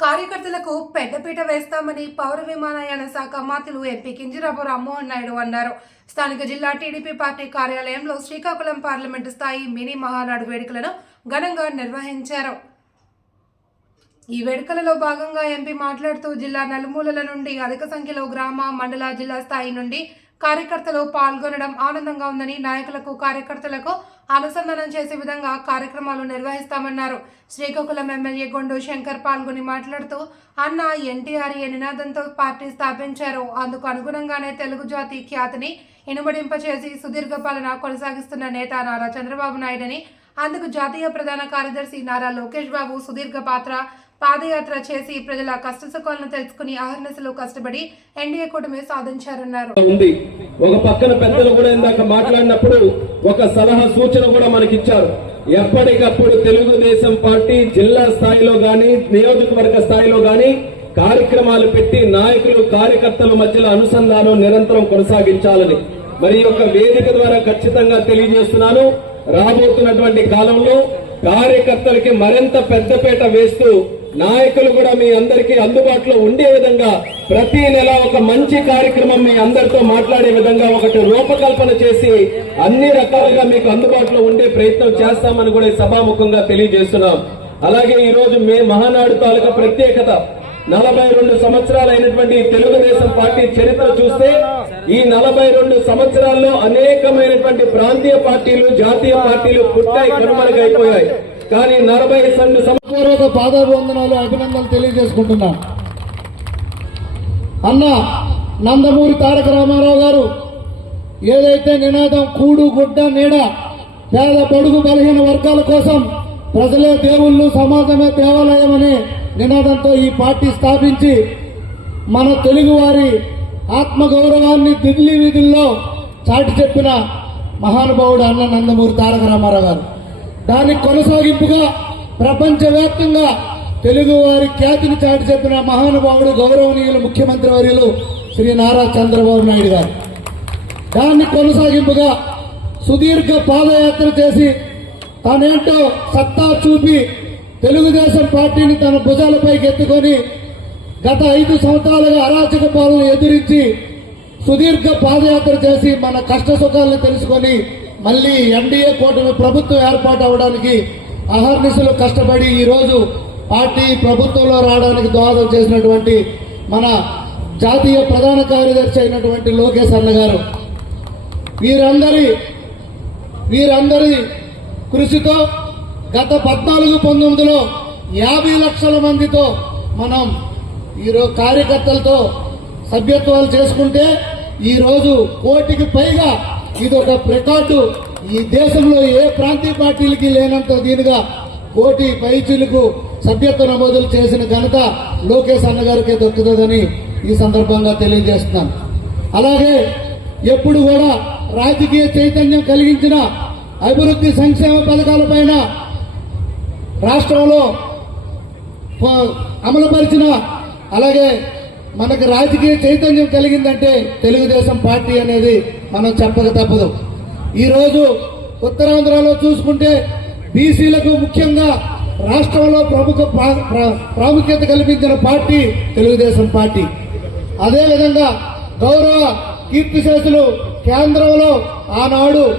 కార్యకర్తలకు పెద్దపీట వేస్తామని పౌర విమానయాన శాఖ మంత్రులు ఎంపీ కింజరాపు రామ్మోహన్ నాయుడు అన్నారు. స్థానిక జిల్లా టీడీపీ పార్టీ కార్యాలయంలో శ్రీకాకుళం పార్లమెంటు స్థాయి మినీ మహానాడు వేడుకలను ఘనంగా నిర్వహించారు. ఈ వేడుకలలో భాగంగా ఎంపీ మాట్లాడుతూ జిల్లా నలుమూలల నుండి అధిక సంఖ్యలో గ్రామ మండల జిల్లా స్థాయి నుండి కార్యకర్తలు పాల్గొనడం ఆనందంగా ఉందని నాయకులకు కార్యకర్తలకు అనుసంధానం చేసే విధంగా కార్యక్రమాలు నిర్వహిస్తామన్నారు. శ్రీకాకుళం ఎమ్మెల్యే గొండు శంకర్ పాల్గొని మాట్లాడుతూ అన్న ఎన్టీఆర్ ఏ నినాదంతో పార్టీ స్థాపించారు అందుకు అనుగుణంగానే తెలుగు జాతి ఖ్యాతిని ఇనుమడింపచేసి సుదీర్ఘ పాలన కొనసాగిస్తున్న నేత నారా చంద్రబాబు నాయుడని అందుకు జాతీయ ప్రధాన కార్యదర్శి నారా లోకేష్ బాబు సుదీర్ఘ పాత్ర పాదయాత్ర చేసి ప్రజల కష్టసుఖాలను తెలుసుకుని అహర్నిశలు కష్టపడి ఎన్డీఏ కూటమి సాధించారన్నారు. ఉంది. ఒక పక్కన పెద్దలు కూడా ఇందాక మాట్లాడినప్పుడు ఒక సలహా సూచన కూడా మనకి ఇచ్చారు ఎప్పటికప్పుడు తెలుగుదేశం పార్టీ జిల్లా స్థాయిలో గాని నియోజకవర్గ స్థాయిలో గాని కార్యక్రమాలు పెట్టి నాయకులు కార్యకర్తల మధ్యలో అనుసంధానం నిరంతరం కొనసాగించాలని మరి యొక్క వేదిక ద్వారా ఖచ్చితంగా తెలియజేస్తున్నాను. రాబోతున్నటువంటి కాలంలో కార్యకర్తలకి మరింత పెద్దపేట వేస్తూ నాయకులు కూడా మీ అందరికీ అందుబాటులో ఉండే విధంగా ప్రతి నెల ఒక మంచి కార్యక్రమం మీ అందరితో మాట్లాడే విధంగా ఒకటి రూపకల్పన చేసి అన్ని రకాలుగా మీకు అందుబాటులో ఉండే ప్రయత్నం చేస్తామని కూడా సభాముఖంగా తెలియజేస్తున్నాం. అలాగే ఈ రోజు మే మహానాడు తాలూకా ప్రత్యేకత. నలభై రెండు సంవత్సరాలైనటువంటి తెలుగుదేశం పార్టీ చరిత్ర చూస్తే ఈ నలభై రెండు సంవత్సరాల్లో అనేకమైనటువంటి ప్రాంతీయ పార్టీలు జాతీయ పార్టీలు పుట్టాయి కనుమరుగైపోయాయి. కానీ నలభై రెండు సంవత్సరాలు పాదాభివందనాలు అభినందనలు తెలియజేసుకుంటున్నాను అన్న నందమూరి తారక రామారావు గారు ఏదైతే నినాదం కూడు గుడ్డ నీడ పేద పొడుగు బలహీన వర్గాల కోసం ప్రజలే దేవుళ్ళు సమాజమే దేవాలయం అనే నినాదంతో ఈ పార్టీ స్థాపించి మన తెలుగువారి ఆత్మగౌరవాన్ని ఢిల్లీ వీధుల్లో చాటి చెప్పిన మహానుభావుడు అన్న నందమూరి తారక రామారావు గారు. దాని కొనసాగింపుగా ప్రపంచవ్యాప్తంగా తెలుగు వారి ఖ్యాతిని చాటి చెప్పిన మహానుభావుడు గౌరవనీయులు ముఖ్యమంత్రి వర్యులు శ్రీ నారా చంద్రబాబు నాయుడు గారు. దాన్ని కొనసాగింపుగా సుదీర్ఘ పాదయాత్ర చేసి తానేంటో సత్తా చూపి తెలుగుదేశం పార్టీని తన భుజాలపైకి ఎత్తుకొని గత ఐదు సంవత్సరాలుగా అరాచక పాలన ఎదిరించి సుదీర్ఘ పాదయాత్ర చేసి మన కష్ట సుఖాలను తెలుసుకొని మళ్ళీ ఎన్డీఏ కూటమి ప్రభుత్వం ఏర్పాటు అవడానికి అహర్నిశలు కష్టపడి ఈరోజు పార్టీ ప్రభుత్వంలో రావడానికి దోహదం చేసినటువంటి మన జాతీయ ప్రధాన కార్యదర్శి అయినటువంటి లోకేష్ అన్న గారు. వీరందరి వీరందరి కృషితో గత పద్నాలుగు పంతొమ్మిదిలో యాభై లక్షల మందితో మనం ఈరోజు కార్యకర్తలతో సభ్యత్వాలు చేసుకుంటే ఈరోజు కోటికి పైగా ఇదొక ప్రికార్డు ఈ దేశంలో ఏ ప్రాంతీయ పార్టీలకి లేనంత దీనిగా కోటి పైచులకు సభ్యత్వ నమోదులు చేసిన ఘనత లోకేష్ అన్నగారికే దొరుకుతుందని ఈ సందర్భంగా తెలియజేస్తున్నాను. అలాగే ఎప్పుడు కూడా రాజకీయ చైతన్యం కలిగించిన అభివృద్ధి సంక్షేమ పథకాలపైన రాష్ట్రంలో అమలుపరిచిన అలాగే మనకు రాజకీయ చైతన్యం కలిగిందంటే తెలుగుదేశం పార్టీ అనేది మనం చెప్పక తప్పదు. ఈరోజు ఉత్తరాంధ్రలో చూసుకుంటే బీసీలకు ముఖ్యంగా రాష్ట్రంలో ప్రముఖ ప్రా- ప్రా- ప్రాముఖ్యత కల్పించిన పార్టీ తెలుగుదేశం పార్టీ. అదేవిధంగా గౌరవ కీర్తిశేషులు కేంద్రంలో ఆనాడు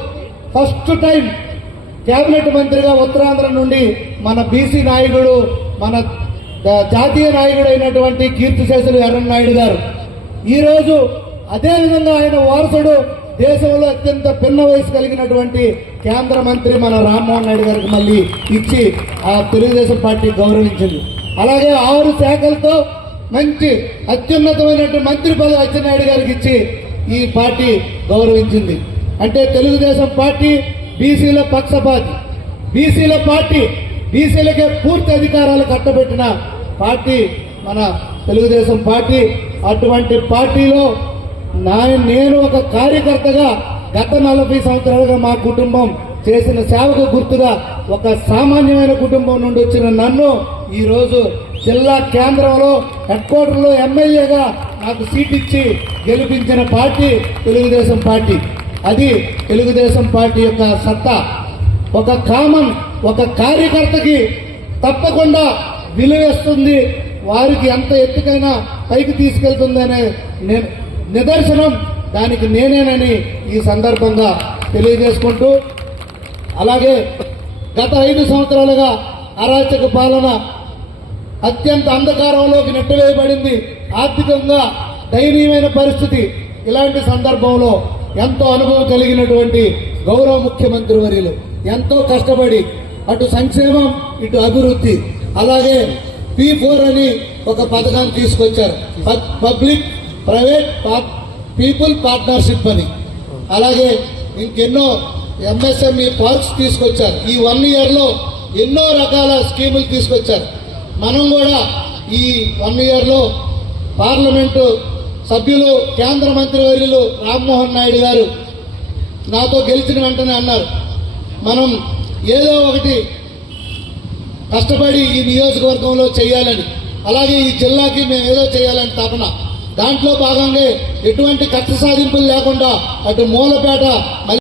ఫస్ట్ టైం కేబినెట్ మంత్రిగా ఉత్తరాంధ్ర నుండి మన బీసీ నాయకుడు మన జాతీయ నాయకుడు అయినటువంటి కీర్తిశేషులు ఎర్రన్ నాయుడు గారు. ఈరోజు అదేవిధంగా ఆయన వారసుడు దేశంలో అత్యంత భిన్న వయసు కలిగినటువంటి కేంద్ర మంత్రి మన రామ్మోహన్ నాయుడు గారికి మళ్ళీ ఇచ్చి ఆ తెలుగుదేశం పార్టీ గౌరవించింది. అలాగే ఆరు శాఖలతో మంచి అత్యున్నతమైనటువంటి మంత్రి పదవి అచ్చెన్నాయుడు గారికి ఇచ్చి ఈ పార్టీ గౌరవించింది. అంటే తెలుగుదేశం పార్టీ బీసీల పక్షపాతి. బీసీల పార్టీ బీసీలకే పూర్తి అధికారాలు కట్టబెట్టిన పార్టీ మన తెలుగుదేశం పార్టీ. అటువంటి పార్టీలో నా నేను ఒక కార్యకర్తగా గత నలభై సంవత్సరాలుగా మా కుటుంబం చేసిన సేవకు గుర్తుగా ఒక సామాన్యమైన కుటుంబం నుండి వచ్చిన నన్ను ఈరోజు జిల్లా కేంద్రంలో హెడ్ క్వార్టర్లో ఎమ్మెల్యేగా నాకు సీట్ ఇచ్చి గెలిపించిన పార్టీ తెలుగుదేశం పార్టీ. అది తెలుగుదేశం పార్టీ యొక్క సత్తా. ఒక కామన్ ఒక కార్యకర్తకి తప్పకుండా విలువేస్తుంది వారికి ఎంత ఎత్తుకైనా పైకి తీసుకెళ్తుందనే నేను నిదర్శనం. దానికి నేనేనని ఈ సందర్భంగా తెలియజేసుకుంటూ అలాగే గత ఐదు సంవత్సరాలుగా అరాచక పాలన అత్యంత అంధకారంలోకి నెట్టివేయబడింది. ఆర్థికంగా దయనీయమైన పరిస్థితి. ఇలాంటి సందర్భంలో ఎంతో అనుభవం కలిగినటువంటి గౌరవ ముఖ్యమంత్రి వర్యులు ఎంతో కష్టపడి అటు సంక్షేమం ఇటు అభివృద్ధి అలాగే పీ ఫోర్ అని ఒక పథకాన్ని తీసుకొచ్చారు. Pub- public private part- people partnership అని. అలాగే ఇంకెన్నో ఎంఎస్ఎంఈ పార్క్స్ తీసుకొచ్చారు. ఈ వన్ ఇయర్లో ఎన్నో రకాల స్కీములు తీసుకొచ్చారు. మనం కూడా ఈ వన్ ఇయర్లో పార్లమెంటు సభ్యులు కేంద్ర మంత్రి వర్యులు రామ్మోహన్ నాయుడు గారు నాతో గెలిచిన వెంటనే అన్నారు మనం ఏదో ఒకటి కష్టపడి ఈ నియోజకవర్గంలో చేయాలని అలాగే ఈ జిల్లాకి మేము ఏదో చేయాలని తపన. దాంట్లో భాగంగా ఎటువంటి కక్ష సాధింపులు లేకుండా అటు మూలపేట